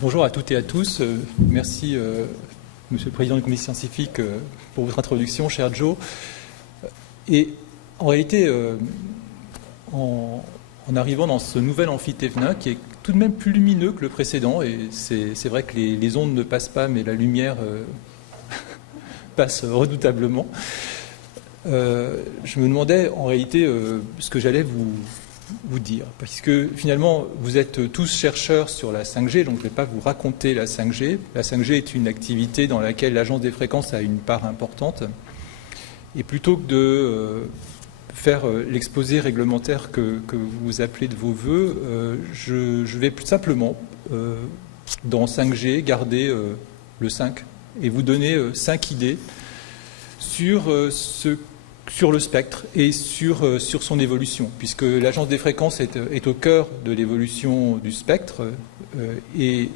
Bonjour à toutes et à tous. Merci, Monsieur le Président du Comité scientifique, pour votre introduction, cher Joe. Et en réalité, en arrivant dans ce nouvel amphithéâtre qui est tout de même plus lumineux que le précédent, et c'est vrai que les ondes ne passent pas, mais la lumière passe redoutablement, je me demandais en réalité ce que j'allais vous dire, parce que finalement vous êtes tous chercheurs sur la 5G, donc je ne vais pas vous raconter la 5G. La 5G est une activité dans laquelle l'Agence des fréquences a une part importante, et plutôt que de faire l'exposé réglementaire que vous appelez de vos voeux, je vais plus simplement dans 5G garder le 5 et vous donner 5 idées sur le spectre et sur son évolution, puisque l'Agence des fréquences est au cœur de l'évolution du spectre et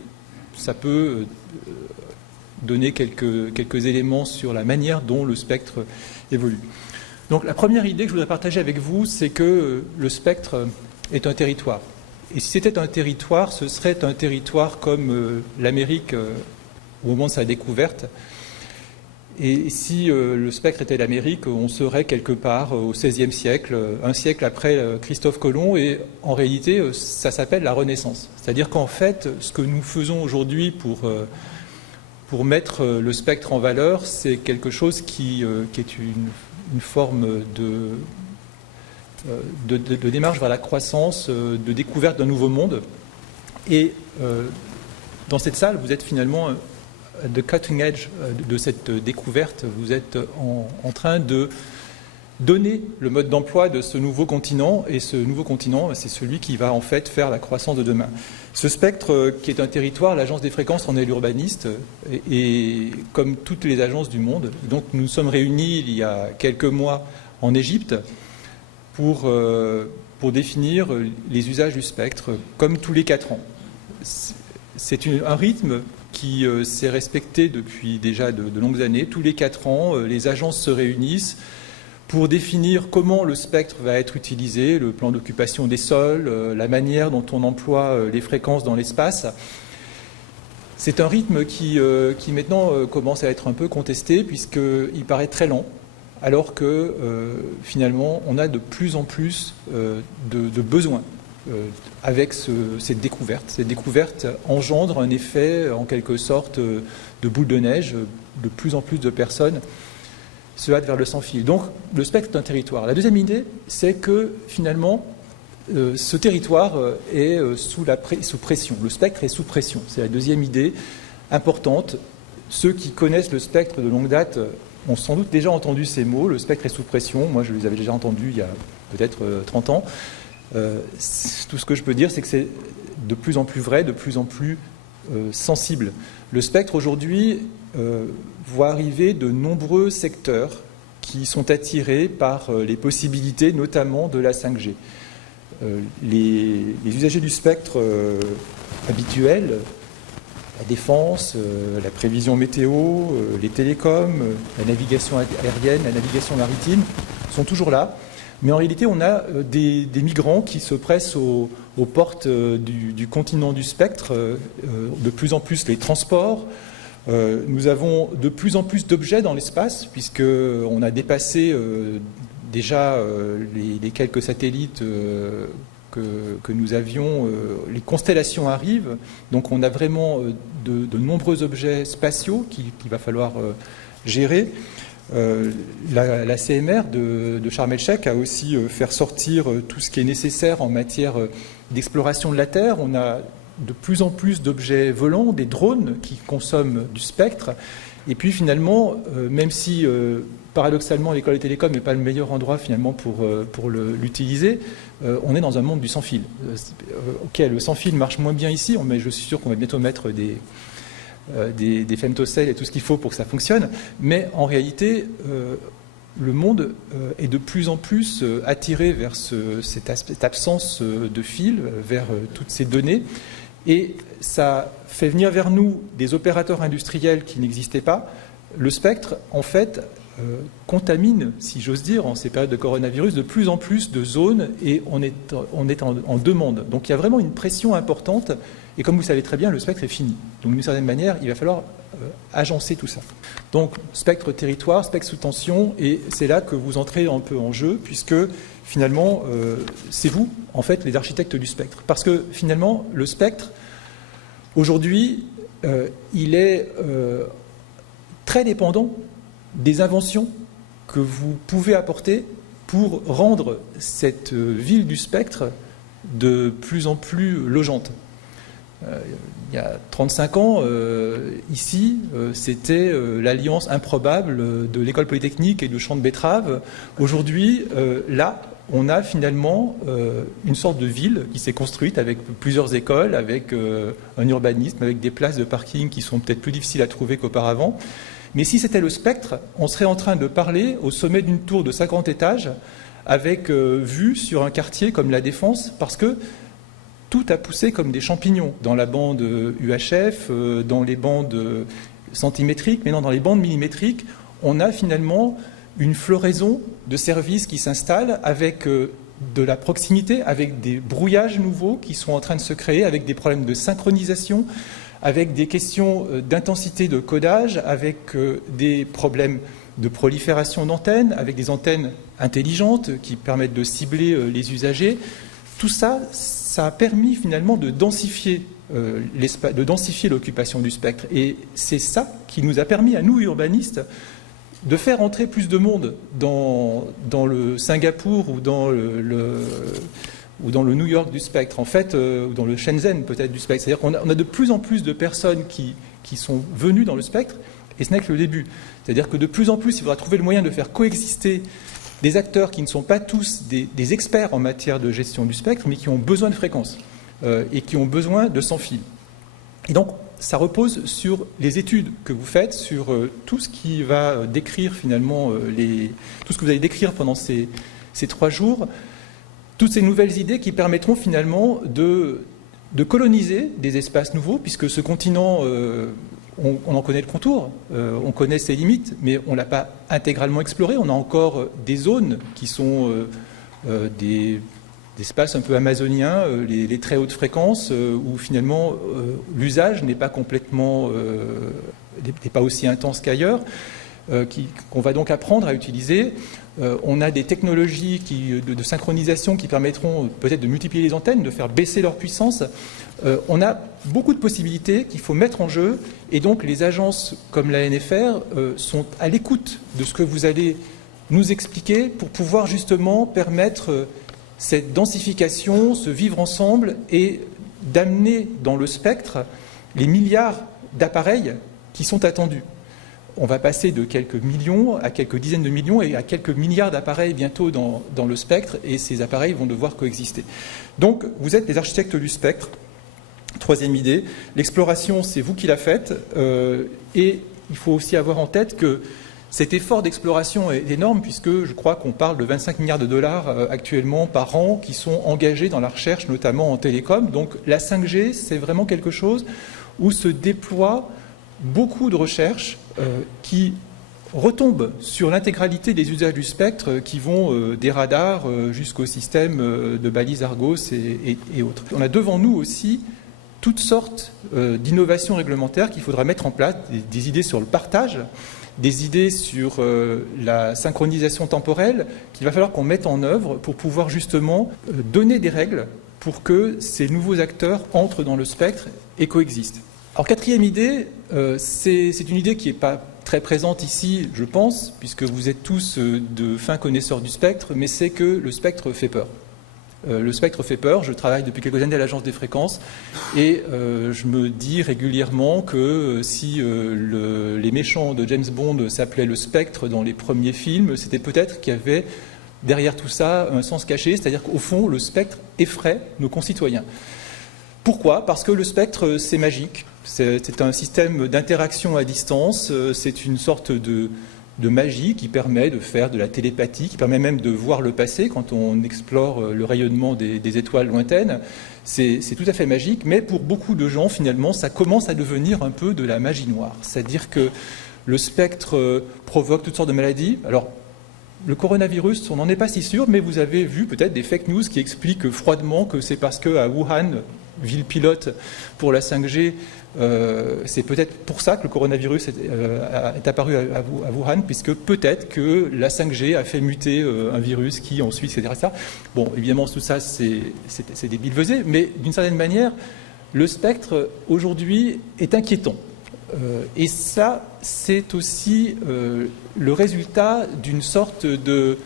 ça peut donner quelques éléments sur la manière dont le spectre évolue. Donc la première idée que je voudrais partager avec vous, c'est que le spectre est un territoire. Et si c'était un territoire, ce serait un territoire comme l'Amérique au moment de sa découverte. Et si le spectre était l'Amérique, on serait quelque part au XVIe siècle, un siècle après Christophe Colomb, et en réalité, ça s'appelle la Renaissance. C'est-à-dire qu'en fait, ce que nous faisons aujourd'hui pour mettre le spectre en valeur, c'est quelque chose qui est une forme de démarche vers la croissance, de découverte d'un nouveau monde. Et dans cette salle, vous êtes finalement de cutting edge de cette découverte, vous êtes en train de donner le mode d'emploi de ce nouveau continent, et ce nouveau continent, c'est celui qui va en fait faire la croissance de demain. Ce spectre qui est un territoire, l'Agence des fréquences en est l'urbaniste, et comme toutes les agences du monde. Donc nous sommes réunis il y a quelques mois en Égypte pour définir les usages du spectre, comme tous les 4 ans. C'est un rythme qui s'est respecté depuis déjà de longues années. Tous les 4 ans, les agences se réunissent pour définir comment le spectre va être utilisé, le plan d'occupation des sols, la manière dont on emploie les fréquences dans l'espace. C'est un rythme qui maintenant commence à être un peu contesté, puisqu'il paraît très lent, alors que finalement on a de plus en plus de besoins. Avec cette découverte. Cette découverte engendre un effet, en quelque sorte, de boule de neige. De plus en plus de personnes se hâtent vers le sans-fil. Donc, le spectre est un territoire. La deuxième idée, c'est que, finalement, ce territoire est sous pression. Le spectre est sous pression. C'est la deuxième idée importante. Ceux qui connaissent le spectre de longue date ont sans doute déjà entendu ces mots. Le spectre est sous pression. Moi, je les avais déjà entendus il y a peut-être 30 ans. Tout ce que je peux dire, c'est que c'est de plus en plus vrai, de plus en plus sensible. Le spectre, aujourd'hui, voit arriver de nombreux secteurs qui sont attirés par les possibilités, notamment de la 5G. Les usagers du spectre habituels, la défense, la prévision météo, les télécoms, la navigation aérienne, la navigation maritime, sont toujours là. Mais en réalité, on a des migrants qui se pressent aux portes du continent du spectre, de plus en plus les transports. Nous avons de plus en plus d'objets dans l'espace, puisqu'on a dépassé déjà les quelques satellites que nous avions. Les constellations arrivent, donc on a vraiment de nombreux objets spatiaux qu'il va falloir gérer. La CMR de Sharm el-Sheikh a aussi fait sortir tout ce qui est nécessaire en matière d'exploration de la Terre. On a de plus en plus d'objets volants, des drones qui consomment du spectre. Et puis finalement, même si paradoxalement l'école des télécoms n'est pas le meilleur endroit finalement pour l'utiliser, on est dans un monde du sans-fil. Ok, le sans-fil marche moins bien ici, mais je suis sûr qu'on va bientôt mettre des femtocell et tout ce qu'il faut pour que ça fonctionne, mais en réalité, le monde est de plus en plus attiré vers cette absence de fil, vers toutes ces données, et ça fait venir vers nous des opérateurs industriels qui n'existaient pas. Le spectre, en fait, contamine, si j'ose dire, en ces périodes de coronavirus, de plus en plus de zones, et on est en demande. Donc il y a vraiment une pression importante. Et comme vous savez très bien, le spectre est fini. Donc d'une certaine manière, il va falloir agencer tout ça. Donc spectre territoire, spectre sous tension, et c'est là que vous entrez un peu en jeu, puisque finalement, c'est vous, en fait, les architectes du spectre. Parce que finalement, le spectre, aujourd'hui, il est très dépendant des inventions que vous pouvez apporter pour rendre cette ville du spectre de plus en plus logeante. Il y a 35 ans, ici, c'était l'alliance improbable de l'école polytechnique et du champ de betteraves. Aujourd'hui, là, on a finalement une sorte de ville qui s'est construite avec plusieurs écoles, avec un urbanisme, avec des places de parking qui sont peut-être plus difficiles à trouver qu'auparavant. Mais si c'était le spectre, on serait en train de parler au sommet d'une tour de 50 étages avec vue sur un quartier comme la Défense, parce que tout a poussé comme des champignons dans la bande UHF, dans les bandes centimétriques, mais non, dans les bandes millimétriques, on a finalement une floraison de services qui s'installent avec de la proximité, avec des brouillages nouveaux qui sont en train de se créer, avec des problèmes de synchronisation, avec des questions d'intensité de codage, avec des problèmes de prolifération d'antennes, avec des antennes intelligentes qui permettent de cibler les usagers. Tout ça, ça a permis finalement de densifier l'occupation du spectre. Et c'est ça qui nous a permis, à nous urbanistes, de faire entrer plus de monde dans le Singapour ou dans le New York du spectre, en fait, ou dans le Shenzhen peut-être du spectre. C'est-à-dire qu'on a de plus en plus de personnes qui sont venues dans le spectre, et ce n'est que le début. C'est-à-dire que de plus en plus, il faudra trouver le moyen de faire coexister des acteurs qui ne sont pas tous des experts en matière de gestion du spectre, mais qui ont besoin de fréquences et qui ont besoin de sans-fil. Et donc, ça repose sur les études que vous faites, sur tout ce qui va décrire finalement, tout ce que vous allez décrire pendant ces 3 jours, toutes ces nouvelles idées qui permettront finalement de coloniser des espaces nouveaux, puisque ce continent, on en connaît le contour, on connaît ses limites, mais on ne l'a pas intégralement exploré. On a encore des zones qui sont des espaces un peu amazoniens, les très hautes fréquences, où finalement l'usage n'est pas complètement, n'est pas aussi intense qu'ailleurs, qu'on va donc apprendre à utiliser. On a des technologies de synchronisation qui permettront peut-être de multiplier les antennes, de faire baisser leur puissance. On a beaucoup de possibilités qu'il faut mettre en jeu, et donc les agences comme la NFR sont à l'écoute de ce que vous allez nous expliquer pour pouvoir justement permettre cette densification, ce vivre ensemble, et d'amener dans le spectre les milliards d'appareils qui sont attendus. On va passer de quelques millions à quelques dizaines de millions et à quelques milliards d'appareils bientôt dans le spectre, et ces appareils vont devoir coexister. Donc, vous êtes les architectes du spectre. 3e idée, l'exploration, c'est vous qui la faites, et il faut aussi avoir en tête que cet effort d'exploration est énorme, puisque je crois qu'on parle de 25 milliards de dollars actuellement par an qui sont engagés dans la recherche, notamment en télécom. Donc la 5G, c'est vraiment quelque chose où se déploient beaucoup de recherches qui retombent sur l'intégralité des usages du spectre, qui vont des radars jusqu'au système de balises Argos et autres. On a devant nous aussi toutes sortes d'innovations réglementaires qu'il faudra mettre en place, des idées sur le partage, des idées sur la synchronisation temporelle qu'il va falloir qu'on mette en œuvre pour pouvoir justement donner des règles pour que ces nouveaux acteurs entrent dans le spectre et coexistent. Alors, 4e idée, c'est une idée qui n'est pas très présente ici, je pense, puisque vous êtes tous de fins connaisseurs du spectre, mais c'est que le spectre fait peur. Le spectre fait peur. Je travaille depuis quelques années à l'Agence des fréquences, et je me dis régulièrement que si les méchants de James Bond s'appelaient le spectre dans les premiers films, c'était peut-être qu'il y avait derrière tout ça un sens caché, c'est-à-dire qu'au fond, le spectre effraie nos concitoyens. Pourquoi ? Parce que le spectre, c'est magique. C'est un système d'interaction à distance, c'est une sorte de magie qui permet de faire de la télépathie, qui permet même de voir le passé quand on explore le rayonnement des étoiles lointaines. C'est tout à fait magique, mais pour beaucoup de gens, finalement, ça commence à devenir un peu de la magie noire. C'est-à-dire que le spectre provoque toutes sortes de maladies. Alors, le coronavirus, on n'en est pas si sûr, mais vous avez vu peut-être des fake news qui expliquent froidement que c'est parce qu'à Wuhan, ville pilote pour la 5G. C'est peut-être pour ça que le coronavirus est apparu à Wuhan, puisque peut-être que la 5G a fait muter un virus qui ensuite, etc. Bon, évidemment, tout ça, c'est des billevesées, mais d'une certaine manière, le spectre, aujourd'hui, est inquiétant. Et ça, c'est aussi le résultat d'une sorte de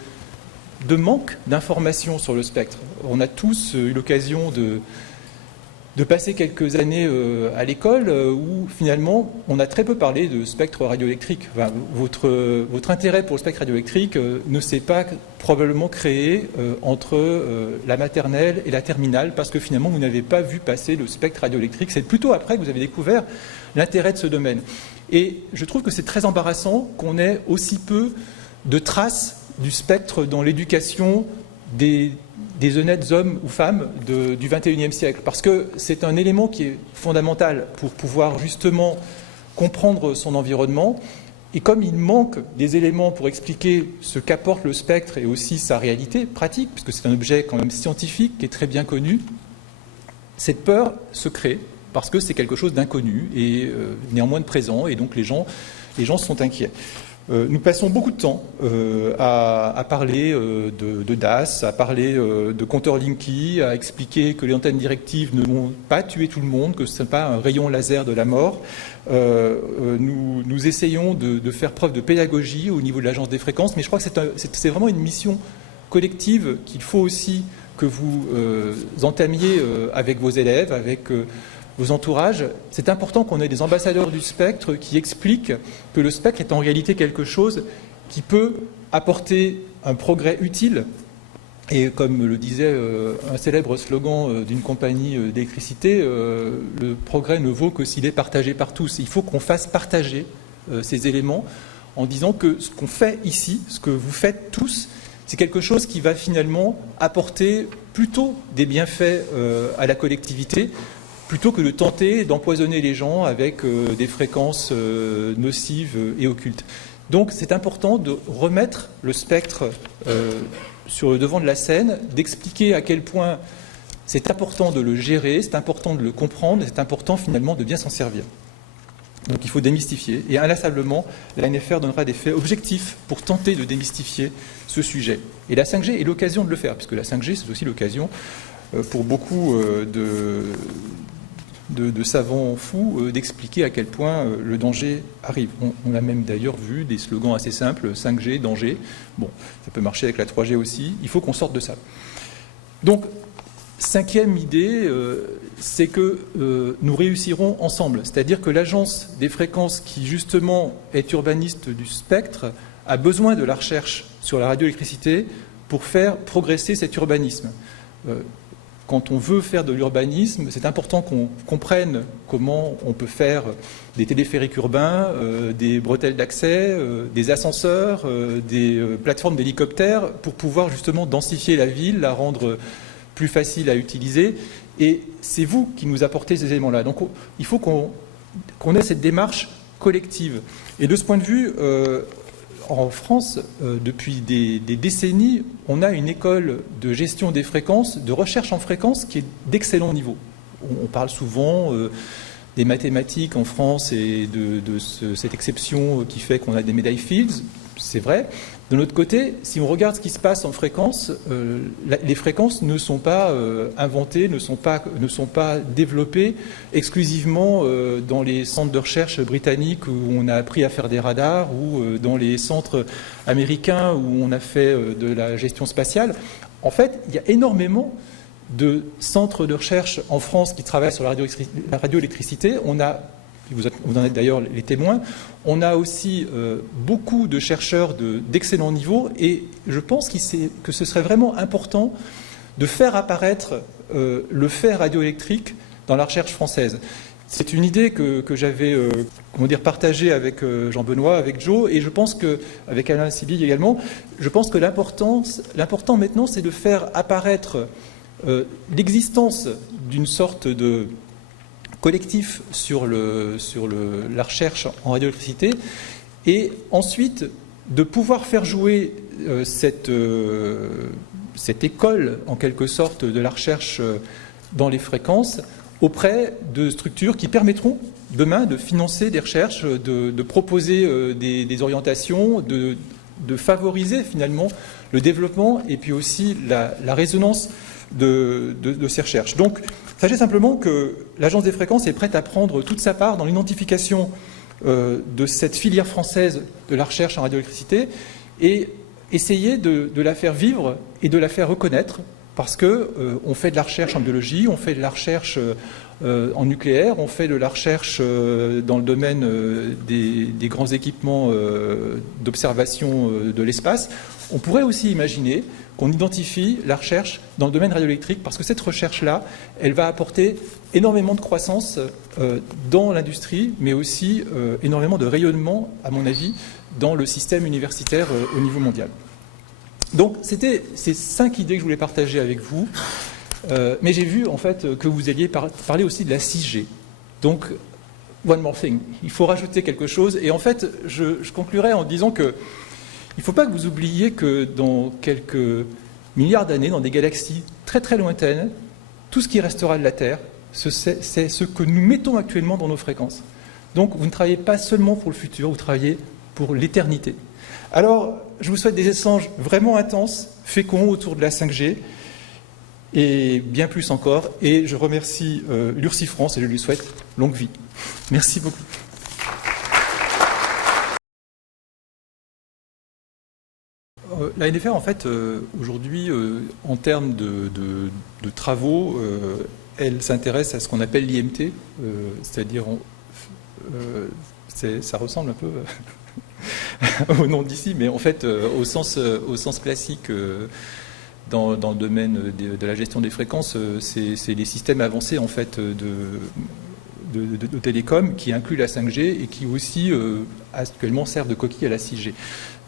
manque d'informations sur le spectre. On a tous eu l'occasion de passer quelques années à l'école où finalement on a très peu parlé de spectre radioélectrique. Enfin, votre intérêt pour le spectre radioélectrique ne s'est pas probablement créé entre la maternelle et la terminale, parce que finalement vous n'avez pas vu passer le spectre radioélectrique. C'est plutôt après que vous avez découvert l'intérêt de ce domaine. Et je trouve que c'est très embarrassant qu'on ait aussi peu de traces du spectre dans l'éducation des honnêtes hommes ou femmes du XXIe siècle, parce que c'est un élément qui est fondamental pour pouvoir justement comprendre son environnement. Et comme il manque des éléments pour expliquer ce qu'apporte le spectre et aussi sa réalité pratique, puisque c'est un objet quand même scientifique qui est très bien connu, cette peur se crée parce que c'est quelque chose d'inconnu et néanmoins de présent, et donc les gens sont inquiets. Nous passons beaucoup de temps à parler de DAS, à parler de compteur Linky, à expliquer que les antennes directives ne vont pas tuer tout le monde, que ce n'est pas un rayon laser de la mort. Nous essayons de faire preuve de pédagogie au niveau de l'agence des fréquences, mais je crois que c'est vraiment une mission collective qu'il faut aussi que vous entamiez avec vos élèves, avec vos entourages. C'est important qu'on ait des ambassadeurs du spectre qui expliquent que le spectre est en réalité quelque chose qui peut apporter un progrès utile. Et comme le disait un célèbre slogan d'une compagnie d'électricité, le progrès ne vaut que s'il est partagé par tous. Il faut qu'on fasse partager ces éléments en disant que ce qu'on fait ici, ce que vous faites tous, c'est quelque chose qui va finalement apporter plutôt des bienfaits à la collectivité, plutôt que de tenter d'empoisonner les gens avec des fréquences nocives et occultes. Donc c'est important de remettre le spectre sur le devant de la scène, d'expliquer à quel point c'est important de le gérer, c'est important de le comprendre, c'est important finalement de bien s'en servir. Donc il faut démystifier, et inlassablement, la NFR donnera des faits objectifs pour tenter de démystifier ce sujet. Et la 5G est l'occasion de le faire, puisque la 5G, c'est aussi l'occasion pour beaucoup de savants fous d'expliquer à quel point le danger arrive. On a même d'ailleurs vu des slogans assez simples, 5G, danger. Bon, ça peut marcher avec la 3G aussi. Il faut qu'on sorte de ça. Donc, cinquième idée, c'est que nous réussirons ensemble. C'est-à-dire que l'agence des fréquences, qui justement est urbaniste du spectre, a besoin de la recherche sur la radioélectricité pour faire progresser cet urbanisme. Quand on veut faire de l'urbanisme, c'est important qu'on comprenne comment on peut faire des téléphériques urbains, des bretelles d'accès, des ascenseurs, des plateformes d'hélicoptères, pour pouvoir justement densifier la ville, la rendre plus facile à utiliser. Et c'est vous qui nous apportez ces éléments-là. Donc il faut qu'on ait cette démarche collective. Et de ce point de vue, en France, depuis des décennies, on a une école de gestion des fréquences, de recherche en fréquences, qui est d'excellent niveau. On parle souvent des mathématiques en France et de cette exception qui fait qu'on a des médailles Fields, c'est vrai. De l'autre côté, si on regarde ce qui se passe en fréquences, les fréquences ne sont pas inventées, ne sont pas développées exclusivement dans les centres de recherche britanniques où on a appris à faire des radars, ou dans les centres américains où on a fait de la gestion spatiale. En fait, il y a énormément de centres de recherche en France qui travaillent sur la radioélectricité. Vous en êtes d'ailleurs les témoins. On a aussi beaucoup de chercheurs d'excellent niveau, et je pense que ce serait vraiment important de faire apparaître le fait radioélectrique dans la recherche française. C'est une idée que j'avais partagée avec Jean-Benoît, avec Joe, et je pense qu'avec Alain Sibille également, je pense que l'important maintenant, c'est de faire apparaître l'existence d'une sorte de collectif sur la recherche en radioélectricité, et ensuite de pouvoir faire jouer cette école, en quelque sorte, de la recherche dans les fréquences auprès de structures qui permettront demain de financer des recherches, de proposer des orientations, de favoriser finalement le développement et puis aussi la résonance de ces recherches. Donc, sachez simplement que l'Agence des fréquences est prête à prendre toute sa part dans l'identification de cette filière française de la recherche en radioélectricité et essayer de la faire vivre et de la faire reconnaître parce qu'on fait de la recherche en biologie, on fait de la recherche en nucléaire, on fait de la recherche dans le domaine des grands équipements d'observation de l'espace. On pourrait aussi imaginer qu'on identifie la recherche dans le domaine radioélectrique parce que cette recherche-là, elle va apporter énormément de croissance dans l'industrie, mais aussi énormément de rayonnement, à mon avis, dans le système universitaire au niveau mondial. Donc, c'était ces 5 idées que je voulais partager avec vous. Mais j'ai vu, en fait, que vous alliez parler aussi de la 6G. Donc, one more thing. Il faut rajouter quelque chose. Et en fait, je conclurai en disant que il ne faut pas que vous oubliez que dans quelques milliards d'années, dans des galaxies très très lointaines, tout ce qui restera de la Terre, c'est ce que nous mettons actuellement dans nos fréquences. Donc, vous ne travaillez pas seulement pour le futur, vous travaillez pour l'éternité. Alors, je vous souhaite des échanges vraiment intenses, féconds autour de la 5G, et bien plus encore. Et je remercie l'URSI France et je lui souhaite longue vie. Merci beaucoup. La NFR, en fait, aujourd'hui, en termes de travaux, elle s'intéresse à ce qu'on appelle l'IMT, c'est-à-dire, ça ressemble un peu au nom d'ici, mais en fait, au sens classique, dans le domaine de la gestion des fréquences, c'est les systèmes avancés en fait de télécom qui incluent la 5G et qui aussi actuellement servent de coquille à la 6G.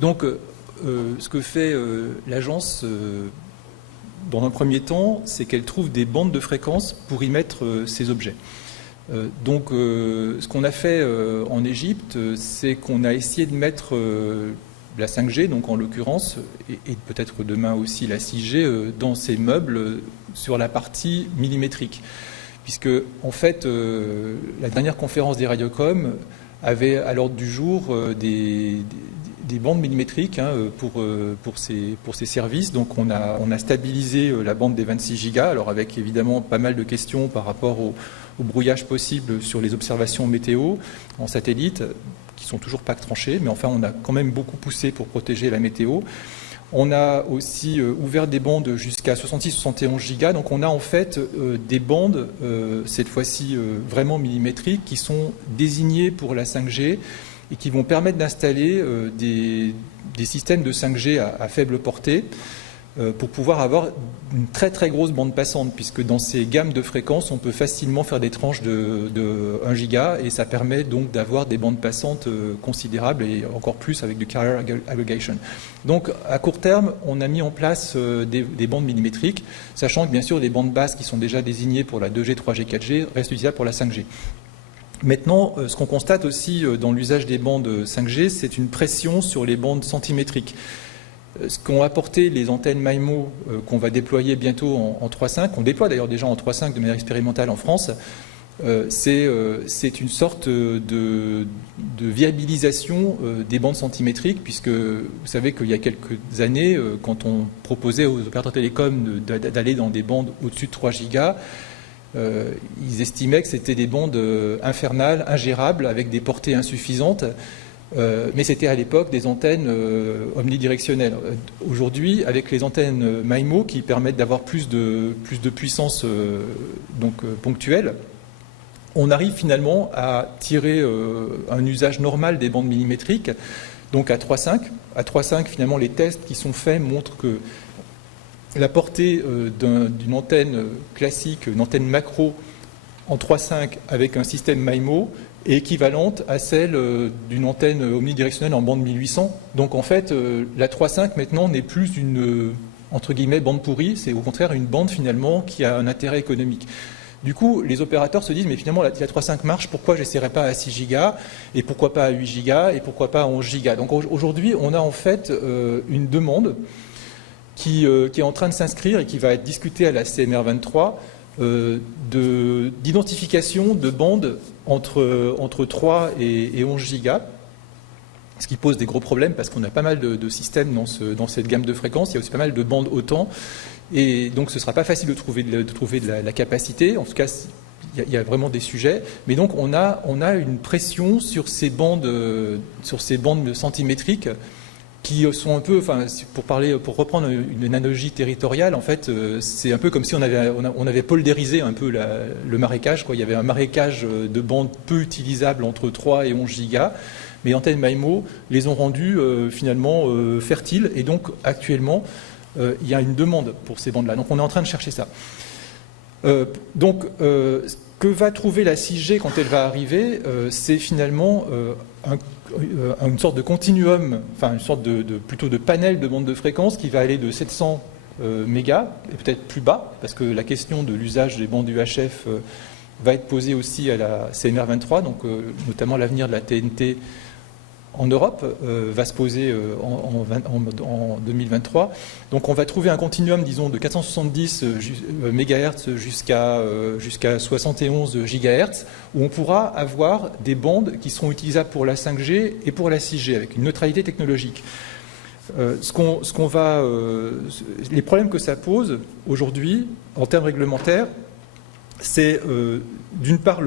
Donc, ce que fait l'agence, dans un premier temps, c'est qu'elle trouve des bandes de fréquences pour y mettre ses objets. Donc, ce qu'on a fait en Égypte, c'est qu'on a essayé de mettre la 5G, donc en l'occurrence, et peut-être demain aussi la 6G, dans ces meubles sur la partie millimétrique. Puisque, en fait, la dernière conférence des radiocoms avait à l'ordre du jour des bandes millimétriques pour ces services. Donc on a stabilisé la bande des 26 gigas, alors avec évidemment pas mal de questions par rapport au brouillage possible sur les observations météo en satellite, qui sont toujours pas tranchées, mais enfin on a quand même beaucoup poussé pour protéger la météo. On a aussi ouvert des bandes jusqu'à 66-71 gigas, donc on a en fait des bandes, cette fois-ci vraiment millimétriques, qui sont désignées pour la 5G, et qui vont permettre d'installer des systèmes de 5G à faible portée pour pouvoir avoir une très très grosse bande passante, puisque dans ces gammes de fréquences, on peut facilement faire des tranches de 1 giga et ça permet donc d'avoir des bandes passantes considérables et encore plus avec du carrier aggregation. Donc à court terme, on a mis en place des bandes millimétriques, sachant que bien sûr les bandes basses qui sont déjà désignées pour la 2G, 3G, 4G restent utilisables pour la 5G. Maintenant, ce qu'on constate aussi dans l'usage des bandes 5G, c'est une pression sur les bandes centimétriques. Ce qu'ont apporté les antennes MIMO qu'on va déployer bientôt en 3.5, on déploie d'ailleurs déjà en 3.5 de manière expérimentale en France, c'est une sorte de viabilisation des bandes centimétriques, puisque vous savez qu'il y a quelques années, quand on proposait aux opérateurs télécoms d'aller dans des bandes au-dessus de 3 gigas, ils estimaient que c'était des bandes infernales, ingérables, avec des portées insuffisantes, mais c'était à l'époque des antennes omnidirectionnelles. Aujourd'hui, avec les antennes MIMO qui permettent d'avoir plus de puissance ponctuelle, on arrive finalement à tirer un usage normal des bandes millimétriques, donc à 3.5. À 3.5, finalement, les tests qui sont faits montrent que la portée d'une antenne classique, une antenne macro en 3.5 avec un système MIMO est équivalente à celle d'une antenne omnidirectionnelle en bande 1800. Donc en fait, la 3.5 maintenant n'est plus une, entre guillemets, bande pourrie, c'est au contraire une bande finalement qui a un intérêt économique. Du coup, les opérateurs se disent, mais finalement, la 3.5 marche, pourquoi je n'essaierai pas à 6 gigas, et pourquoi pas à 8 gigas, et pourquoi pas à 11 gigas. Donc aujourd'hui, on a en fait une demande qui est en train de s'inscrire et qui va être discutée à la CMR 23 d'identification de bandes entre 3 et 11 gigas, ce qui pose des gros problèmes parce qu'on a pas mal de systèmes dans cette gamme de fréquences. Il y a aussi pas mal de bandes autant, et donc ce ne sera pas facile de trouver de la capacité. En tout cas, il y a vraiment des sujets, mais donc on a une pression sur ces bandes centimétriques qui sont un peu, enfin, pour reprendre une analogie territoriale, en fait, c'est un peu comme si on avait poldérisé un peu le marécage, quoi. Il y avait un marécage de bandes peu utilisables entre 3 et 11 gigas, mais les antennes MIMO les ont rendues finalement fertiles, et donc actuellement il y a une demande pour ces bandes-là. Donc on est en train de chercher ça. Que va trouver la 6G quand elle va arriver, c'est finalement une sorte de continuum, enfin une sorte plutôt de panel de bandes de fréquences qui va aller de 700 mégas et peut-être plus bas, parce que la question de l'usage des bandes UHF va être posée aussi à la CMR23, donc notamment l'avenir de la TNT en Europe va se poser en 2023. Donc on va trouver un continuum, disons, de 470 MHz jusqu'à 71 GHz, où on pourra avoir des bandes qui seront utilisables pour la 5G et pour la 6G, avec une neutralité technologique. Les problèmes que ça pose aujourd'hui, en termes réglementaires, c'est d'une part,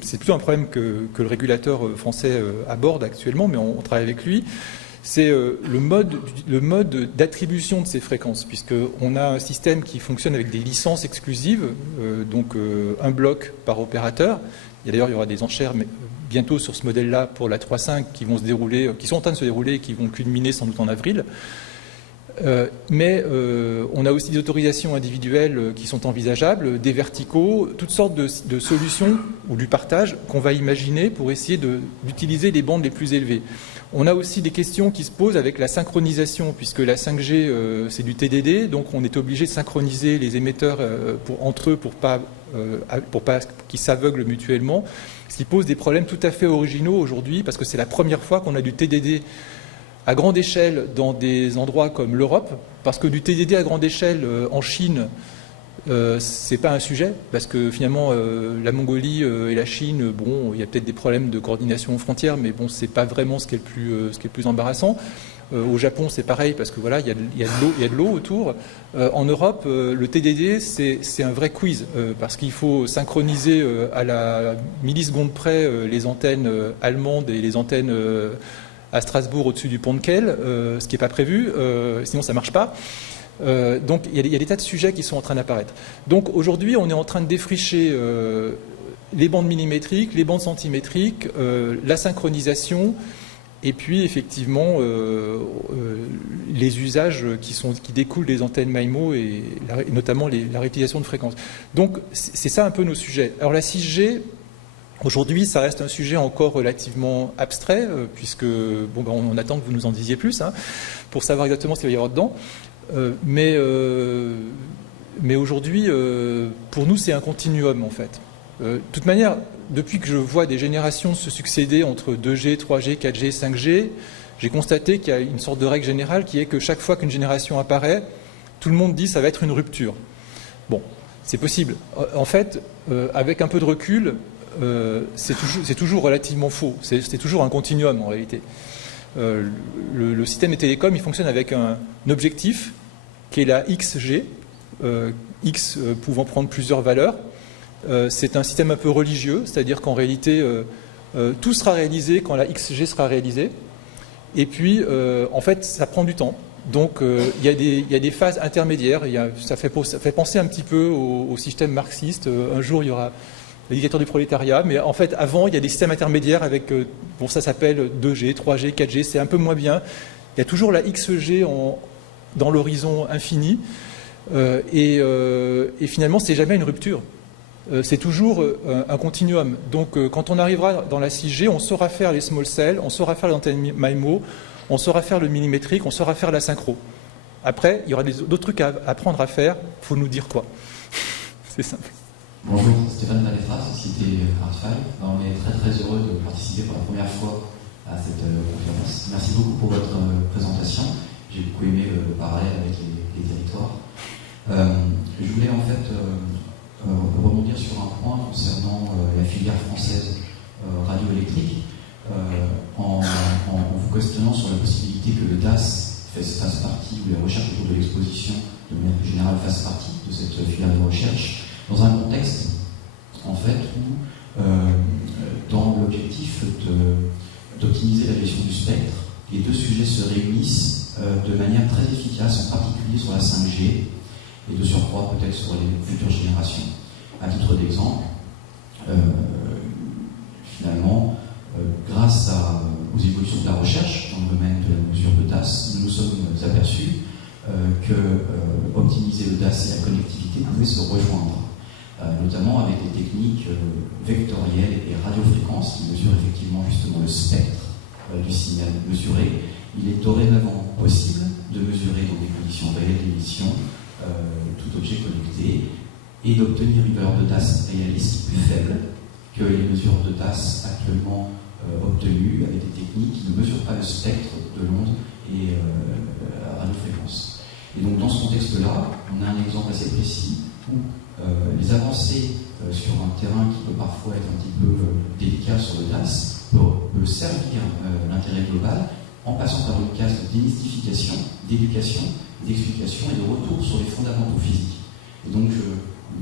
c'est plutôt un problème que le régulateur français aborde actuellement, mais on travaille avec lui, c'est le mode d'attribution de ces fréquences, puisqu'on a un système qui fonctionne avec des licences exclusives, donc un bloc par opérateur. D'ailleurs, il y aura des enchères bientôt sur ce modèle-là pour la 3.5 qui sont en train de se dérouler et qui vont culminer sans doute en avril. Mais on a aussi des autorisations individuelles qui sont envisageables, des verticaux, toutes sortes de solutions ou du partage qu'on va imaginer pour essayer d'utiliser les bandes les plus élevées. On a aussi des questions qui se posent avec la synchronisation, puisque la 5G c'est du TDD, donc on est obligé de synchroniser les émetteurs entre eux pour pas qu'ils s'aveuglent mutuellement, ce qui pose des problèmes tout à fait originaux aujourd'hui, parce que c'est la première fois qu'on a du TDD à grande échelle dans des endroits comme l'Europe, parce que du TDD à grande échelle en Chine, c'est pas un sujet, parce que finalement la Mongolie et la Chine, bon, il y a peut-être des problèmes de coordination aux frontières, mais bon, c'est pas vraiment ce qui est le plus embarrassant. Au Japon, c'est pareil, parce que voilà, il y a de l'eau autour. En Europe, le TDD, c'est un vrai quiz, parce qu'il faut synchroniser à la milliseconde près les antennes allemandes et les antennes à Strasbourg au-dessus du pont de Kehl, ce qui n'est pas prévu, sinon ça ne marche pas. Donc il y a des tas de sujets qui sont en train d'apparaître. Donc aujourd'hui, on est en train de défricher les bandes millimétriques, les bandes centimétriques, la synchronisation, et puis effectivement les usages qui découlent des antennes MIMO et notamment la réutilisation de fréquences. Donc c'est ça un peu nos sujets. Alors la 6G, aujourd'hui, ça reste un sujet encore relativement abstrait, puisque on attend que vous nous en disiez plus, pour savoir exactement ce qu'il va y avoir dedans. Mais aujourd'hui, pour nous, c'est un continuum, en fait. De toute manière, depuis que je vois des générations se succéder entre 2G, 3G, 4G, 5G, j'ai constaté qu'il y a une sorte de règle générale qui est que chaque fois qu'une génération apparaît, tout le monde dit que ça va être une rupture. Bon, c'est possible. En fait, avec un peu de recul, c'est toujours relativement faux. C'est toujours un continuum en réalité. Le système des télécoms, il fonctionne avec un objectif qui est la XG, X pouvant prendre plusieurs valeurs. C'est un système un peu religieux, c'est-à-dire qu'en réalité, tout sera réalisé quand la XG sera réalisée. Et puis, en fait, ça prend du temps. Donc, il y a des phases intermédiaires. Ça fait penser un petit peu au système marxiste. Un jour, il y aura l'indicateur du prolétariat, mais en fait, avant, il y a des systèmes intermédiaires avec, ça s'appelle 2G, 3G, 4G, c'est un peu moins bien. Il y a toujours la XG dans l'horizon infini, et finalement, c'est jamais une rupture. C'est toujours un continuum. Donc, quand on arrivera dans la 6G, on saura faire les small cells, on saura faire les antennes MIMO, on saura faire le millimétrique, on saura faire la synchro. Après, il y aura d'autres trucs à apprendre à faire, il faut nous dire quoi. C'est simple. Bonjour, Stéphane Malefra, Société Artfile. On est très très heureux de participer pour la première fois à cette conférence. Merci beaucoup pour votre présentation. J'ai beaucoup aimé le parallèle avec les territoires. Je voulais en fait filière française radioélectrique, en vous questionnant sur la possibilité que le DAS fasse partie, ou les recherches autour de l'exposition de manière plus générale fassent partie de cette filière de recherche, dans un contexte en fait où, dans l'objectif d'optimiser la gestion du spectre, les deux sujets se réunissent de manière très efficace, en particulier sur la 5G, et de surcroît peut-être sur les futures générations. À titre d'exemple, finalement, grâce aux évolutions de la recherche dans le domaine de la mesure de DAS, nous nous sommes aperçus que optimiser le DAS et la connectivité pouvaient se rejoindre, notamment avec des techniques vectorielles et radiofréquences qui mesurent effectivement justement le spectre du signal mesuré. Il est dorénavant possible de mesurer dans des conditions réelles d'émission tout objet connecté et d'obtenir une valeur de DAS réaliste plus faible que les mesures de DAS actuellement obtenues avec des techniques qui ne mesurent pas le spectre de l'onde et radiofréquence. Et donc dans ce contexte-là, on a un exemple assez précis où les avancées sur un terrain qui peut parfois être un petit peu délicat sur le DAS peut servir l'intérêt global en passant par une case de démystification, d'éducation, d'explication et de retour sur les fondamentaux physiques. Et donc je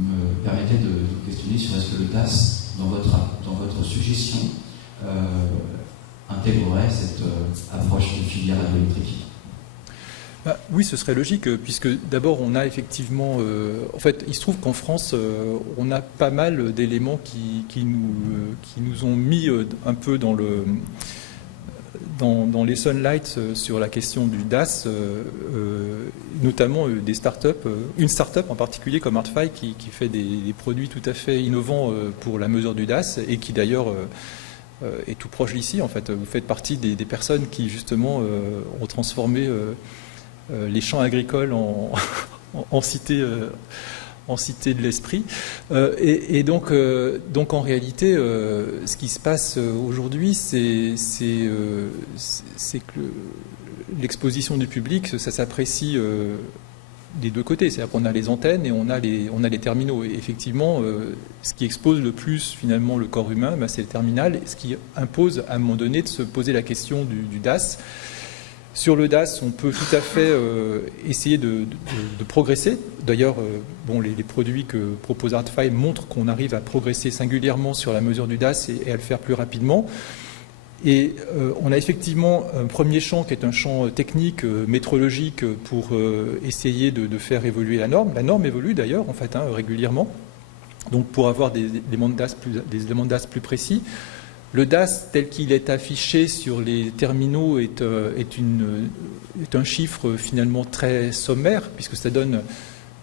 me permettais de vous questionner sur est-ce que le DAS, dans votre suggestion, intégrerait cette approche de filière radioélectrique. Oui, ce serait logique, puisque d'abord on a effectivement... en fait, il se trouve qu'en France, on a pas mal d'éléments qui nous ont mis un peu dans les sunlights sur la question du DAS, notamment des startups, une startup en particulier comme ArtFi qui fait des produits tout à fait innovants pour la mesure du DAS et qui d'ailleurs est tout proche d'ici. En fait, vous faites partie des personnes qui justement ont transformé les champs agricoles en cité de l'esprit. Et donc en réalité, ce qui se passe aujourd'hui, c'est que l'exposition du public, ça s'apprécie des deux côtés. C'est-à-dire qu'on a les antennes et on a les terminaux. Et effectivement, ce qui expose le plus finalement le corps humain, c'est le terminal, ce qui impose à un moment donné de se poser la question du DAS. Sur le DAS, on peut tout à fait essayer de progresser. D'ailleurs, les produits que propose ArtFi montrent qu'on arrive à progresser singulièrement sur la mesure du DAS et à le faire plus rapidement. Et on a effectivement un premier champ qui est un champ technique, métrologique, pour essayer de faire évoluer la norme. La norme évolue d'ailleurs, en fait, régulièrement. Donc pour avoir des éléments de DAS plus précis. Le DAS, tel qu'il est affiché sur les terminaux, est un chiffre finalement très sommaire, puisque ça donne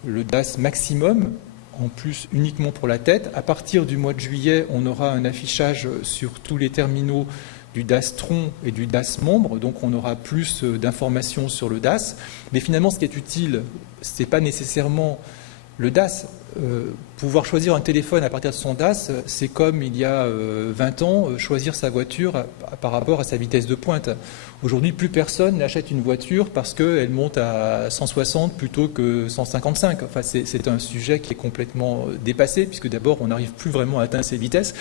le DAS maximum, en plus uniquement pour la tête. À partir du mois de juillet, on aura un affichage sur tous les terminaux du DAS tronc et du DAS membre, donc on aura plus d'informations sur le DAS. Mais finalement, ce qui est utile, ce n'est pas nécessairement le DAS. Pouvoir choisir un téléphone à partir de son DAS, c'est comme il y a 20 ans, choisir sa voiture par rapport à sa vitesse de pointe. Aujourd'hui, plus personne n'achète une voiture parce qu'elle monte à 160 plutôt que 155. Enfin, c'est un sujet qui est complètement dépassé, puisque d'abord, on n'arrive plus vraiment à atteindre ces vitesses.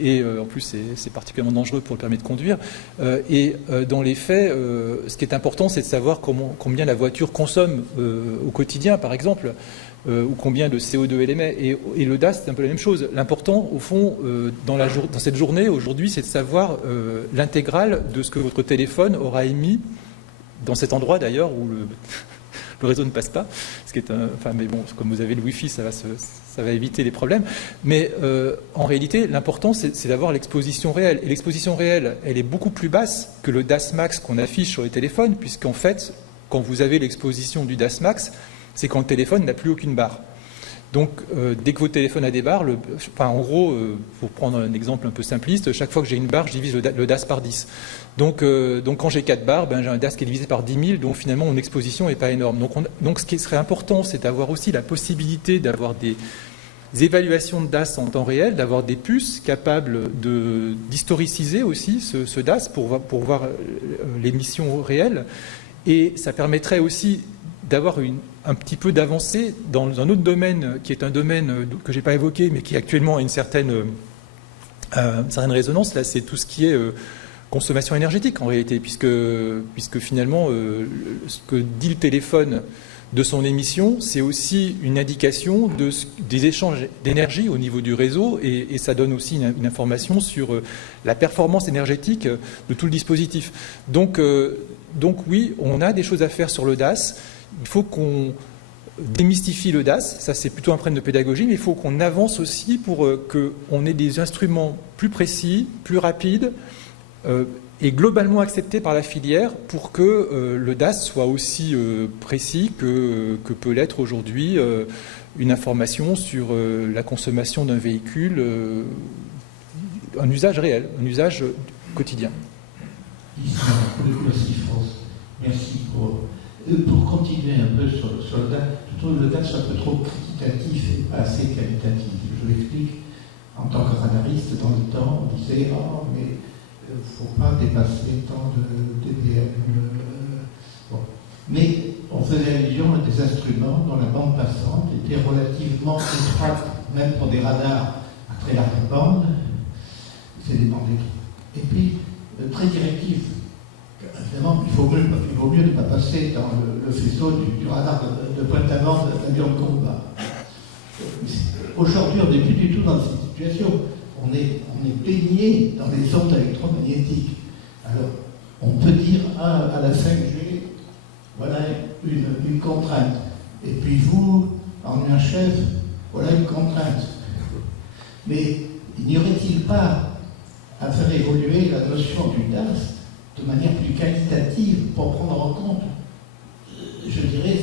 Et en plus, c'est particulièrement dangereux pour le permis de conduire. Dans les faits, ce qui est important, c'est de savoir combien la voiture consomme au quotidien, par exemple, ou combien de CO2 elle émet. Et le DAS, c'est un peu la même chose. L'important, au fond, dans cette journée, aujourd'hui, c'est de savoir l'intégrale de ce que votre téléphone aura émis dans cet endroit, d'ailleurs, où le réseau ne passe pas. Ce qui est mais bon, comme vous avez le Wi-Fi, ça va éviter les problèmes. Mais en réalité, l'important, c'est d'avoir l'exposition réelle. Et l'exposition réelle, elle est beaucoup plus basse que le DAS max qu'on affiche sur les téléphones, puisqu'en fait, quand vous avez l'exposition du DAS max, c'est quand le téléphone n'a plus aucune barre. Donc, dès que votre téléphone a des barres, en gros, pour prendre un exemple un peu simpliste, chaque fois que j'ai une barre, je divise le DAS par 10. Donc quand j'ai 4 barres, j'ai un DAS qui est divisé par 10 000, donc finalement, mon exposition n'est pas énorme. Donc, ce qui serait important, c'est d'avoir aussi la possibilité d'avoir des évaluations de DAS en temps réel, d'avoir des puces capables d'historiciser aussi ce DAS pour voir l'émission réelle. Et ça permettrait aussi d'avoir un petit peu d'avancée dans un autre domaine, qui est un domaine que je n'ai pas évoqué, mais qui actuellement a une certaine certaine résonance, là, c'est tout ce qui est consommation énergétique en réalité, puisque finalement, ce que dit le téléphone de son émission, c'est aussi une indication des échanges d'énergie au niveau du réseau, et ça donne aussi une information sur la performance énergétique de tout le dispositif. Donc oui, on a des choses à faire sur le DAS. Il faut qu'on démystifie le DAS, ça c'est plutôt un problème de pédagogie, mais il faut qu'on avance aussi pour qu'on ait des instruments plus précis, plus rapides, et globalement accepté par la filière pour que le DAS soit aussi précis que peut l'être aujourd'hui une information sur la consommation d'un véhicule, un usage réel, un usage quotidien. Merci pour continuer un peu sur le DAS. Je trouve le DAS un peu trop quantitatif et pas assez qualitatif. Je l'explique. En tant que radariste, dans le temps, on disait mais il ne faut pas dépasser tant de dBm. Bon. Mais on faisait allusion à des instruments dont la bande passante était relativement étroite, même pour des radars à très large bande. C'est des bandes étroites. Et puis, très directif. Évidemment, il vaut mieux ne pas passer dans le faisceau du radar de pointe-à-bande d'avion de combat. Aujourd'hui, on n'est plus du tout dans cette situation. On est baigné dans les ondes électromagnétiques. Alors, on peut dire à la 5G, voilà une contrainte. Et puis vous, en un chef, voilà une contrainte. Mais n'y aurait-il pas à faire évoluer la notion du DAS de manière plus qualitative pour prendre en compte, je dirais,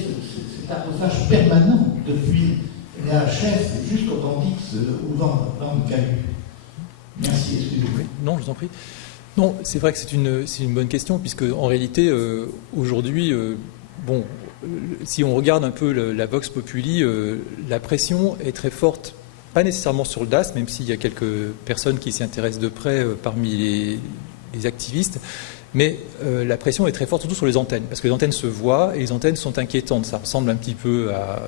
cet arrosage permanent depuis la chef jusqu'au Bendix ou dans le Calu. Merci, excusez-moi. Non, je vous en prie. Non, c'est vrai que c'est une bonne question, puisque en réalité, aujourd'hui, si on regarde un peu la Vox Populi, la pression est très forte, pas nécessairement sur le DAS, même s'il y a quelques personnes qui s'y intéressent de près parmi les activistes, mais la pression est très forte surtout sur les antennes, parce que les antennes se voient et les antennes sont inquiétantes. Ça ressemble un petit peu à...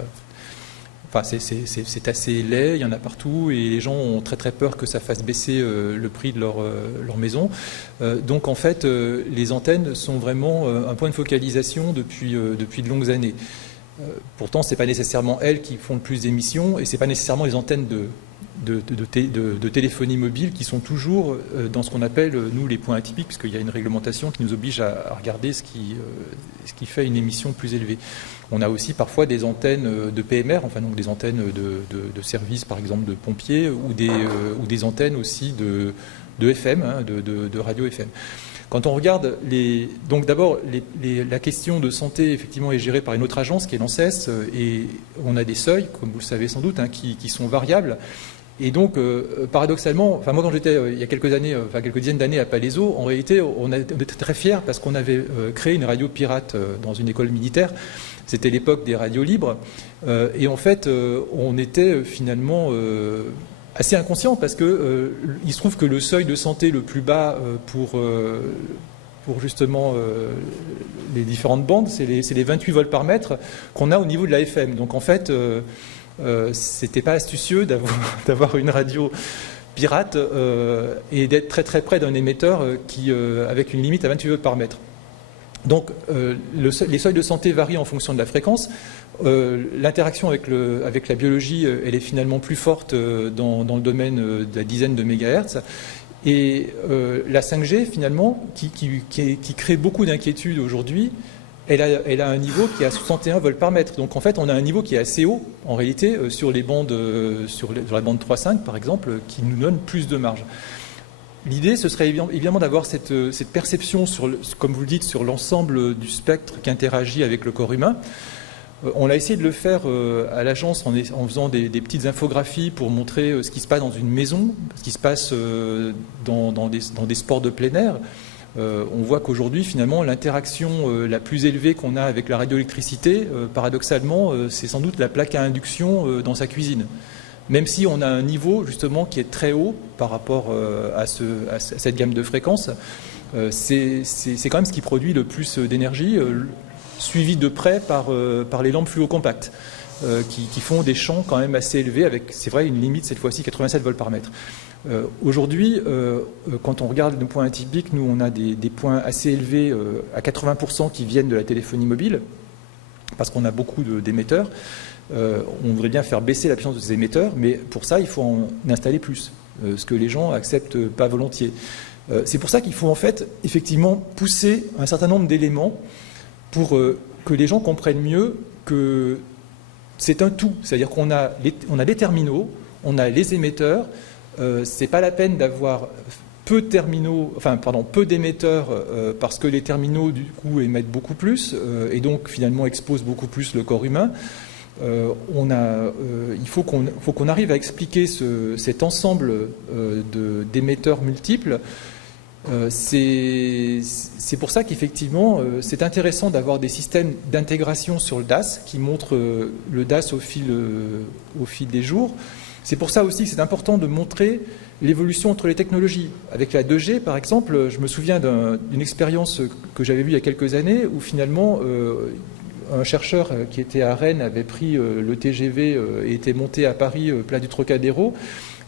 Enfin, c'est assez laid, il y en a partout, et les gens ont très très peur que ça fasse baisser le prix de leur maison. Donc en fait, les antennes sont vraiment un point de focalisation depuis de longues années. Pourtant, ce n'est pas nécessairement elles qui font le plus d'émissions, et ce n'est pas nécessairement les antennes de téléphonie mobile qui sont toujours dans ce qu'on appelle, nous, les points atypiques, puisqu'il y a une réglementation qui nous oblige à regarder ce qui fait une émission plus élevée. On a aussi parfois des antennes de PMR, enfin donc des antennes de services, par exemple, de pompiers, ou des antennes aussi de FM, de radio FM. Quand on regarde donc d'abord la question de santé effectivement est gérée par une autre agence qui est l'ANSES, et on a des seuils, comme vous le savez sans doute, qui sont variables. Et donc, paradoxalement, moi quand j'étais il y a quelques dizaines d'années à Palaiseau, en réalité on était très fiers parce qu'on avait créé une radio pirate dans une école militaire. C'était l'époque des radios libres, et en fait on était finalement assez inconscient, parce que il se trouve que le seuil de santé le plus bas pour justement les différentes bandes, c'est les 28 volts par mètre qu'on a au niveau de la FM. Donc en fait, c'était pas astucieux d'avoir une radio pirate et d'être très très près d'un émetteur avec une limite à 28 volts par mètre. Donc les seuils de santé varient en fonction de la fréquence. L'interaction avec la biologie, elle est finalement plus forte dans le domaine de la dizaine de mégahertz. Et la 5G, finalement, qui crée beaucoup d'inquiétudes aujourd'hui, elle a un niveau qui est à 61 volts par mètre. Donc en fait, on a un niveau qui est assez haut, en réalité, sur les bandes, sur la bande 3.5, par exemple, qui nous donne plus de marge. L'idée, ce serait évidemment d'avoir cette perception, comme vous le dites, sur l'ensemble du spectre qui interagit avec le corps humain. On a essayé de le faire à l'agence en faisant des petites infographies pour montrer ce qui se passe dans une maison, ce qui se passe dans des sports de plein air. On voit qu'aujourd'hui, finalement, l'interaction la plus élevée qu'on a avec la radioélectricité, paradoxalement, c'est sans doute la plaque à induction dans sa cuisine. Même si on a un niveau, justement, qui est très haut par rapport à cette gamme de fréquences, c'est quand même ce qui produit le plus d'énergie, suivi de près par les lampes fluocompactes, qui font des champs quand même assez élevés, avec, c'est vrai, une limite, cette fois-ci, 87 volts par mètre. Aujourd'hui, quand on regarde nos points atypiques, nous on a des points assez élevés, à 80% qui viennent de la téléphonie mobile, parce qu'on a beaucoup d'émetteurs. On voudrait bien faire baisser la puissance de ces émetteurs, mais pour ça, il faut en installer plus, ce que les gens acceptent pas volontiers. C'est pour ça qu'il faut en fait, effectivement, pousser un certain nombre d'éléments pour que les gens comprennent mieux que c'est un tout. C'est-à-dire qu'on a les terminaux, on a les émetteurs. C'est pas la peine d'avoir peu d'émetteurs parce que les terminaux du coup émettent beaucoup plus et donc finalement exposent beaucoup plus le corps humain. Il faut qu'on arrive à expliquer cet ensemble d'émetteurs multiples. C'est pour ça qu'effectivement c'est intéressant d'avoir des systèmes d'intégration sur le DAS qui montrent le DAS au fil des jours. C'est pour ça aussi que c'est important de montrer l'évolution entre les technologies. Avec la 2G, par exemple, je me souviens d'une expérience que j'avais vue il y a quelques années où finalement un chercheur qui était à Rennes avait pris le TGV et était monté à Paris, place du Trocadéro,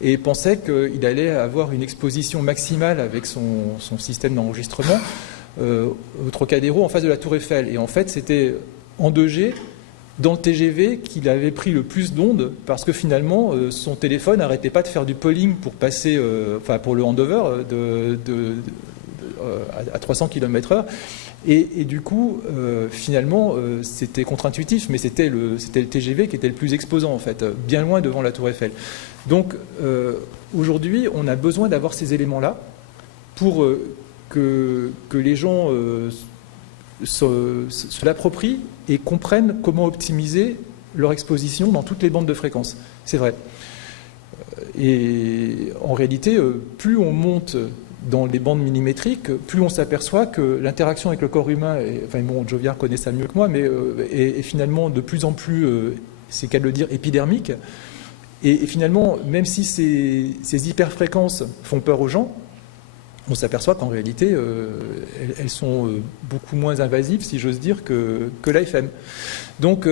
et pensait qu'il allait avoir une exposition maximale avec son système d'enregistrement au Trocadéro en face de la Tour Eiffel. Et en fait, c'était en 2G dans le TGV qu'il avait pris le plus d'ondes parce que finalement son téléphone n'arrêtait pas de faire du polling pour passer, pour le handover à 300 km/h. Et du coup, finalement, c'était contre-intuitif, mais c'était le TGV qui était le plus exposant en fait, bien loin devant la Tour Eiffel. Donc aujourd'hui, on a besoin d'avoir ces éléments-là pour que les gens se l'approprient et comprennent comment optimiser leur exposition dans toutes les bandes de fréquences. C'est vrai. Et en réalité, plus on monte dans les bandes millimétriques, plus on s'aperçoit que l'interaction avec le corps humain, Joviard connaît ça mieux que moi, mais est finalement de plus en plus, c'est qu'à le dire, épidermique. Et finalement, même si ces hyperfréquences font peur aux gens, on s'aperçoit qu'en réalité, elles sont beaucoup moins invasives, si j'ose dire, que l'AFM. Donc,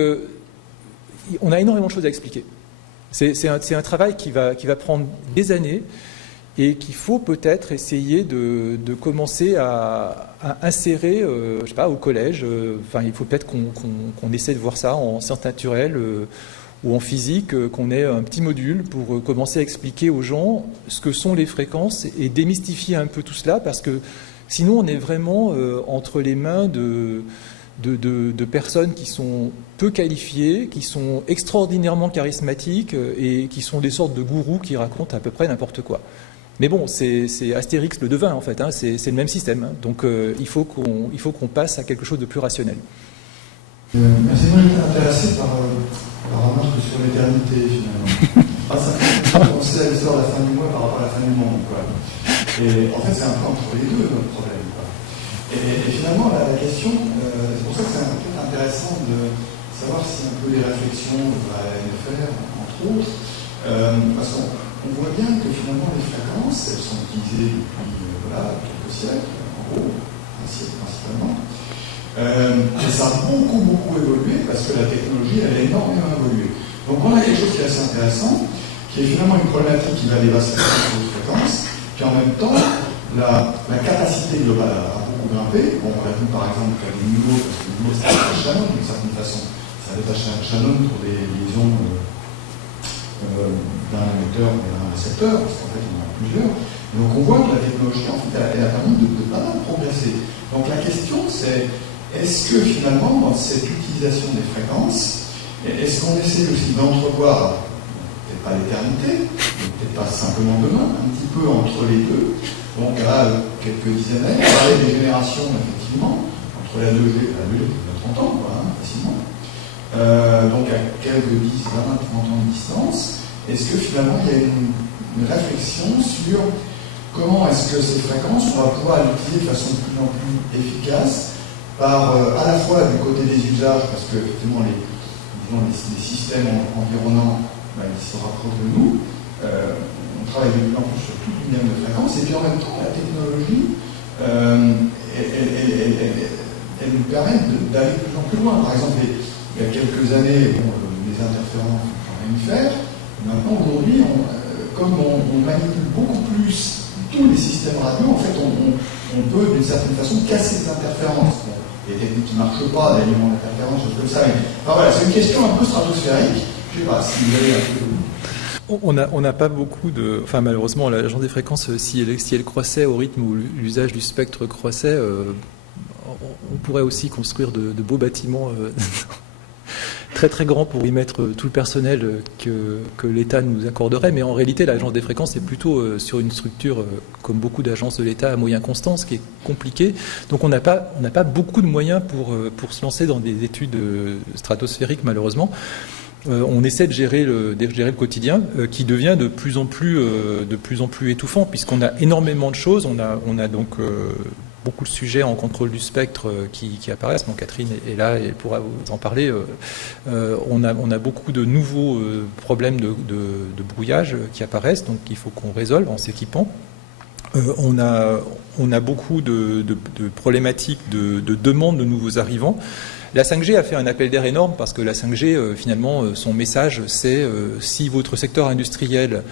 on a énormément de choses à expliquer. C'est un travail qui va prendre des années et qu'il faut peut-être essayer de commencer à insérer, je sais pas, au collège. Il faut peut-être qu'on essaie de voir ça en sciences naturelles ou en physique, qu'on ait un petit module pour commencer à expliquer aux gens ce que sont les fréquences et démystifier un peu tout cela, parce que sinon on est vraiment entre les mains de personnes qui sont peu qualifiées, qui sont extraordinairement charismatiques et qui sont des sortes de gourous qui racontent à peu près n'importe quoi. Mais bon, c'est Astérix le devin en fait, hein, c'est le même système. Hein, donc il faut qu'on passe à quelque chose de plus rationnel. Merci, moi j'étais intéressé par la remarque sur l'éternité finalement. Ça me pensait à l'histoire de la fin du mois par rapport à la fin du monde. Quoi. Et en fait c'est un peu entre les deux notre problème. Quoi. Et finalement la question, c'est pour ça que c'est peut-être intéressant de savoir si un peu les réflexions de la NFR, entre autres, parce qu'on voit bien que finalement les fréquences, elles sont utilisées depuis quelques siècles, en gros, un siècle principalement. Et ça a beaucoup évolué parce que la technologie elle a énormément évolué. Donc on a quelque chose qui est assez intéressant, qui est finalement une problématique qui va dépasser les fréquences, puis en même temps la capacité globale a beaucoup grimpé. Bon, on a vu par exemple que le niveau, parce que le niveau ça détache Shannon d'une certaine façon, ça détache Shannon pour des liaisons d'un émetteur et d'un récepteur, parce qu'en fait on en a plusieurs. Donc on voit que la technologie en fait elle a permis de pas mal progresser. Donc la question c'est, est-ce que finalement, dans cette utilisation des fréquences, est-ce qu'on essaie aussi d'entrevoir, peut-être pas l'éternité, peut-être pas simplement demain, un petit peu entre les deux, donc à quelques dizaines d'années, on parlait des générations, effectivement, entre la 2G et la 2G, il y a 30 ans, quoi, hein, facilement, donc à quelques 10, 20, 30 ans de distance, est-ce que finalement il y a une réflexion sur comment est-ce que ces fréquences, on va pouvoir les utiliser de façon de plus en plus efficace, par à la fois du côté des usages, parce que effectivement les systèmes environnants ils se rapprochent de nous, on travaille de plus en plus sur toute une gamme de fréquences, et puis en même temps la technologie elle nous permet d'aller de plus en plus loin. Par exemple, il y a quelques années, les interférences n'ont rien à faire. Maintenant, aujourd'hui, comme on manipule beaucoup plus tous les systèmes radio, en fait, on peut d'une certaine façon casser les interférences. Il y a des techniques qui ne marchent pas, d'éléments d'interférence, choses comme ça. Enfin, voilà, c'est une question un peu stratosphérique. Je ne sais pas si vous avez un peu... On n'a pas beaucoup de... Enfin, malheureusement, l'agence des fréquences, si elle croissait au rythme où l'usage du spectre croissait, on pourrait aussi construire de beaux bâtiments très très grands pour y mettre tout le personnel que l'État nous accorderait. Mais en réalité, l'agence des fréquences est plutôt sur une structure, comme beaucoup d'agences de l'État, à moyens constants, ce qui est compliqué. Donc on n'a pas beaucoup de moyens pour se lancer dans des études stratosphériques, malheureusement. On essaie de gérer le quotidien qui devient de plus en plus étouffant, puisqu'on a énormément de choses. On a donc beaucoup de sujets en contrôle du spectre qui apparaissent. Bon, Catherine est là et elle pourra vous en parler. On a beaucoup de nouveaux problèmes de brouillage qui apparaissent, donc il faut qu'on résolve en s'équipant. On a beaucoup de problématiques de demande de nouveaux arrivants. La 5G a fait un appel d'air énorme parce que la 5G, finalement, son message, c'est si votre secteur industriel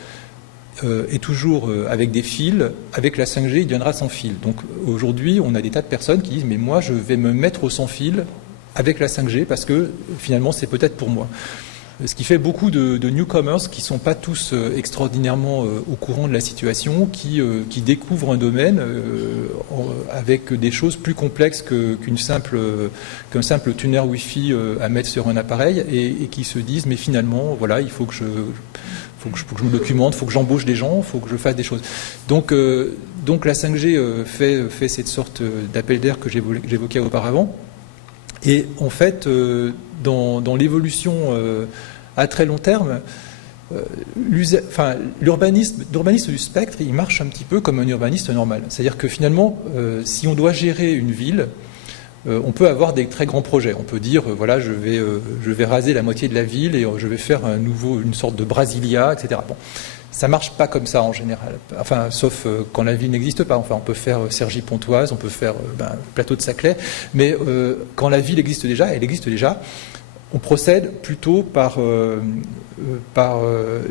est toujours avec des fils, avec la 5G, il deviendra sans fil. Donc aujourd'hui, on a des tas de personnes qui disent « mais moi, je vais me mettre au sans fil avec la 5G parce que finalement, c'est peut-être pour moi ». Ce qui fait beaucoup de newcomers qui ne sont pas tous extraordinairement au courant de la situation, qui découvrent un domaine avec des choses plus complexes qu'un simple tuner Wi-Fi à mettre sur un appareil et qui se disent mais finalement voilà, il faut que je me documente, il faut que j'embauche des gens, il faut que je fasse des choses. Donc la 5G fait cette sorte d'appel d'air que j'évoquais auparavant. Et en fait, dans l'évolution à très long terme, l'urbaniste du spectre, il marche un petit peu comme un urbaniste normal. C'est-à-dire que finalement, si on doit gérer une ville, on peut avoir des très grands projets. On peut dire, voilà, je vais raser la moitié de la ville et je vais faire une sorte de Brasilia, etc. Bon. Ça marche pas comme ça en général, enfin, sauf quand la ville n'existe pas. Enfin, on peut faire Cergy-Pontoise, on peut faire Plateau de Saclay, mais quand la ville existe déjà, on procède plutôt par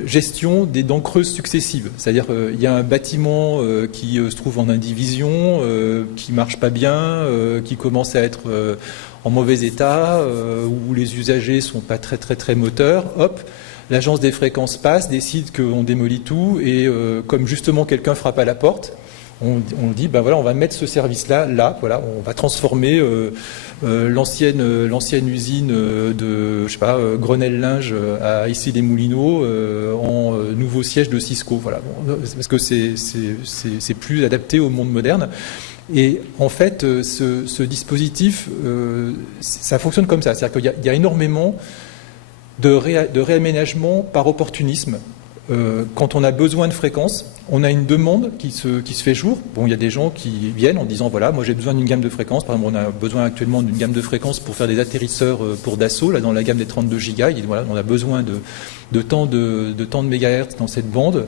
gestion des dents creuses successives. C'est-à-dire il y a un bâtiment qui se trouve en indivision, qui marche pas bien, qui commence à être en mauvais état, où les usagers sont pas très très très moteurs, hop. L'agence des fréquences passe, décide qu'on démolit tout et comme justement quelqu'un frappe à la porte, on dit ben voilà, on va mettre ce service-là, voilà, on va transformer l'ancienne usine de Grenelle-Linge à Issy-les-Moulineaux en nouveau siège de Cisco, voilà, parce que c'est plus adapté au monde moderne. Et en fait, ce dispositif, ça fonctionne comme ça, c'est-à-dire qu'il y a énormément de réaménagement par opportunisme. Quand on a besoin de fréquences, on a une demande qui se fait jour. Bon, il y a des gens qui viennent en disant voilà, moi j'ai besoin d'une gamme de fréquences. Par exemple, on a besoin actuellement d'une gamme de fréquences pour faire des atterrisseurs pour Dassault, là dans la gamme des 32 gigas. Il dit voilà, on a besoin de tant de mégahertz dans cette bande.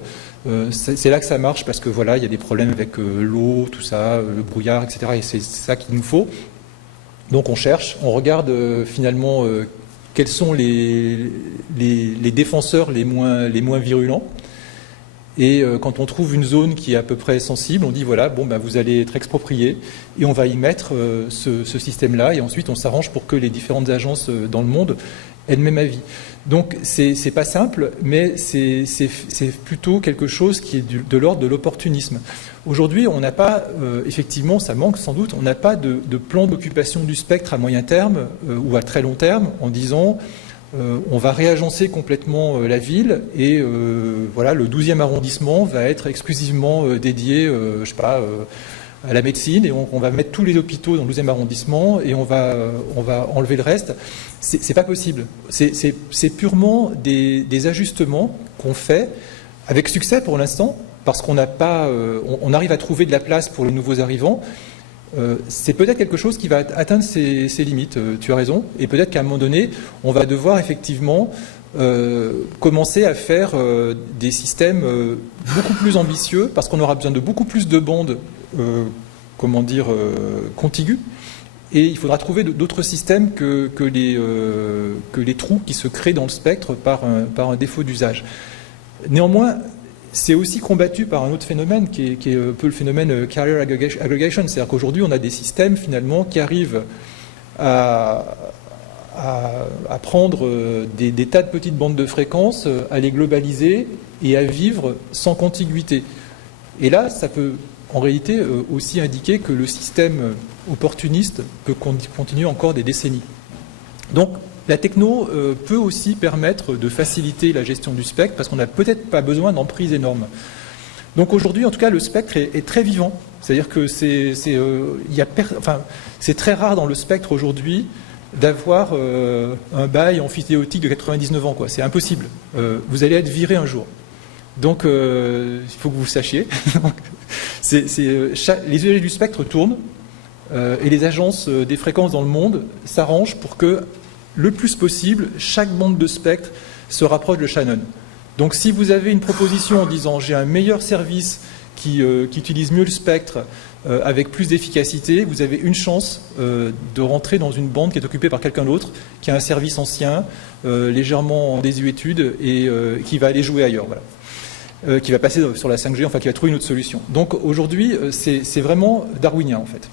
C'est là que ça marche parce que voilà, il y a des problèmes avec l'eau, tout ça, le brouillard, etc. Et c'est ça qu'il nous faut. Donc on cherche, on regarde finalement quels sont les défenseurs les moins virulents. Et quand on trouve une zone qui est à peu près sensible, on dit voilà, bon, ben, vous allez être exproprié et on va y mettre ce système-là. Et ensuite, on s'arrange pour que les différentes agences dans le monde aient le même avis. Donc, c'est pas simple, mais c'est plutôt quelque chose qui est de l'ordre de l'opportunisme. Aujourd'hui, on n'a pas, effectivement, ça manque sans doute, on n'a pas de plan d'occupation du spectre à moyen terme ou à très long terme en disant on va réagencer complètement la ville et voilà, le 12e arrondissement va être exclusivement dédié, à la médecine et on va mettre tous les hôpitaux dans le 12e arrondissement et on va enlever le reste. C'est pas possible. C'est purement des ajustements qu'on fait avec succès pour l'instant parce qu'on n'a pas, on arrive à trouver de la place pour les nouveaux arrivants. C'est peut-être quelque chose qui va atteindre ses limites, tu as raison, et peut-être qu'à un moment donné, on va devoir effectivement commencer à faire des systèmes beaucoup plus ambitieux, parce qu'on aura besoin de beaucoup plus de bandes, contiguës, et il faudra trouver d'autres systèmes que les trous qui se créent dans le spectre par un défaut d'usage. Néanmoins, c'est aussi combattu par un autre phénomène qui est un peu le phénomène carrier aggregation. C'est-à-dire qu'aujourd'hui, on a des systèmes finalement qui arrivent à prendre des tas de petites bandes de fréquences, à les globaliser et à vivre sans contiguïté. Et là, ça peut en réalité aussi indiquer que le système opportuniste peut continuer encore des décennies. Donc, la techno peut aussi permettre de faciliter la gestion du spectre parce qu'on n'a peut-être pas besoin d'emprises énormes. Donc aujourd'hui, en tout cas, le spectre est très vivant. C'est-à-dire que c'est très rare dans le spectre aujourd'hui d'avoir un bail amphithéotique de 99 ans, quoi. C'est impossible. Vous allez être viré un jour. Donc, il faut que vous le sachiez. Les usagers du spectre tournent et les agences des fréquences dans le monde s'arrangent pour que le plus possible, chaque bande de spectre se rapproche de Shannon. Donc si vous avez une proposition en disant j'ai un meilleur service qui utilise mieux le spectre avec plus d'efficacité, vous avez une chance de rentrer dans une bande qui est occupée par quelqu'un d'autre, qui a un service ancien, légèrement en désuétude et qui va aller jouer ailleurs. Voilà. Qui va passer sur la 5G, enfin qui va trouver une autre solution. Donc aujourd'hui, c'est vraiment darwinien en fait.